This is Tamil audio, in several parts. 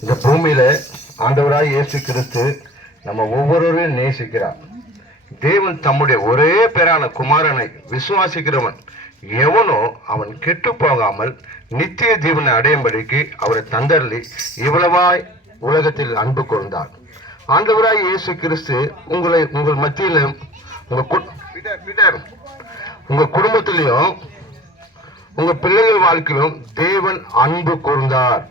இந்த பூமியில ஆண்டவராய் இயேசு கிறிஸ்து நம்ம ஒவ்வொருவரையும் நேசிக்கிறார். தேவன் தம்முடைய ஒரே பேரான குமாரனை விசுவாசிக்கிறவன் எவனோ அவன் கெட்டு போகாமல் நித்திய ஜீவனை அடையும்படிக்கு அவரை தந்தரலி இவ்வளவாய் உலகத்தில் அன்பு கூர்ந்தார். ஆண்டவராய் இயேசு கிறிஸ்து உங்களை உங்கள் மத்தியிலும் உங்க கு- உங்க குடும்பத்திலையும் உங்க பிள்ளைகள் வாழ்க்கையிலும் தேவன் அன்பு கூர்ந்தார்.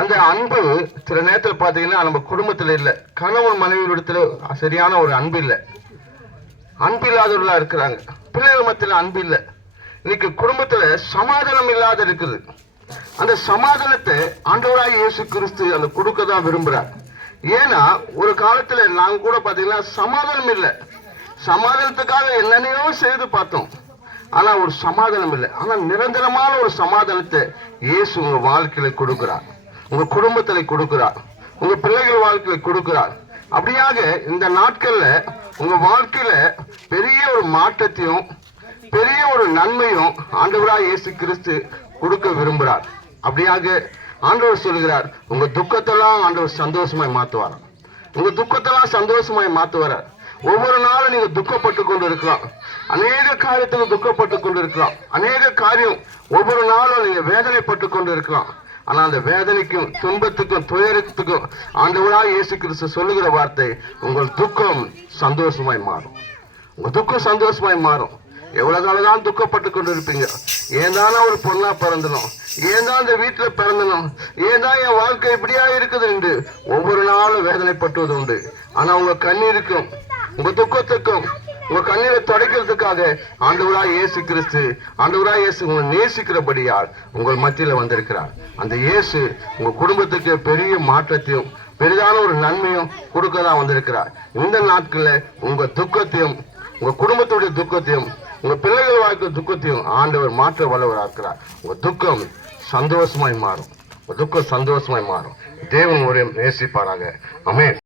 அந்த அன்பு சில நேரத்தில் பார்த்தீங்கன்னா நம்ம குடும்பத்தில் இல்லை. கணவன் மனைவியிடத்தில் சரியான ஒரு அன்பு இல்லை. அன்பு இல்லாதவர்களாக இருக்கிறாங்க. பிள்ளைகள் மத்தியில் அன்பு இல்லை. இன்னைக்கு குடும்பத்தில் சமாதானம் இல்லாத இருக்குது. அந்த சமாதானத்தை ஆண்டவராய் இயேசு கிறிஸ்து அந்த கொடுக்க தான் விரும்புகிறார் ஏன்னா ஒரு காலத்தில் நாங்கள் கூட பார்த்தீங்கன்னா சமாதானம் இல்லை. சமாதானத்துக்காக என்னென்னையோ செய்து பார்த்தோம். ஆனால் ஒரு சமாதானம் இல்லை. ஆனால் நிரந்தரமான ஒரு சமாதானத்தை இயேசு உங்கள் வாழ்க்கையில் கொடுக்கிறார். உங்க குடும்பத்துல கொடுக்கிறார் உங்க பிள்ளைகள் வாழ்க்கையில கொடுக்கிறார் அப்படியாக இந்த நாட்கள்ல உங்க வாழ்க்கையில பெரிய ஒரு மாற்றத்தையும் பெரிய ஒரு நன்மையும் ஆண்டவராய் இயேசு கிறிஸ்து கொடுக்க விரும்புகிறார் அப்படியாக ஆண்டவர் சொல்கிறார் உங்க துக்கத்தெல்லாம் ஆண்டவர் சந்தோஷமாய் மாத்துவார். உங்க துக்கத்தெல்லாம் சந்தோஷமாய் மாத்துவார். ஒவ்வொரு நாளும் நீங்க துக்கப்பட்டு கொண்டு இருக்கலாம் அநேக காரியத்துக்கு துக்கப்பட்டு கொண்டு இருக்கலாம் அநேக காரியம் ஒவ்வொரு நாளும் நீங்க வேதனைப்பட்டு கொண்டு இருக்கலாம் ஆனால் அந்த வேதனைக்கும் துன்பத்துக்கும் துயரத்துக்கும் ஆண்டவராக இயேசு கிறிஸ்து சொல்லுகிற வார்த்தை உங்கள் துக்கம் சந்தோஷமாய் மாறும். உங்கள் துக்கம் சந்தோஷமாய் மாறும். எவ்வளோ நாள் தான் துக்கப்பட்டு கொண்டு இருப்பீங்க ஏன் தானே ஒரு பொண்ணா பிறந்தனும் ஏன் தான் இந்த வீட்டில் பிறந்தனும் ஏன் தான் என் வாழ்க்கை இப்படியா இருக்குது என்று ஒவ்வொரு நாளும் வேதனைப்பட்டுவது உண்டு. ஆனால் உங்கள் கண்ணீருக்கும் உங்கள் துக்கத்துக்கும் உங்க கண்ணீரை துடைக்கிறதுக்காக ஆண்டவராய் இயேசு கிறிஸ்து ஆண்டவராய் இயேசு உங்களை நேசிக்கிறபடியால் உங்கள் மத்தியில் வந்திருக்கிறார். அந்த இயேசு உங்க குடும்பத்துக்கு பெரிய மாற்றத்தையும் பெரிதான ஒரு நன்மையும் கொடுக்க தான் வந்திருக்கிறார். இந்த நாட்களில் உங்க துக்கத்தையும் உங்க குடும்பத்துடைய துக்கத்தையும் உங்க பிள்ளைகள் வாழ்க்கை துக்கத்தையும் ஆண்டவர் மாற்ற வல்லவராக இருக்கிறார் உங்க துக்கம் சந்தோஷமாய் மாறும். உங்க துக்கம் சந்தோஷமாய் மாறும். தேவன் ஒரு நேசிப்பாராக. அமேன்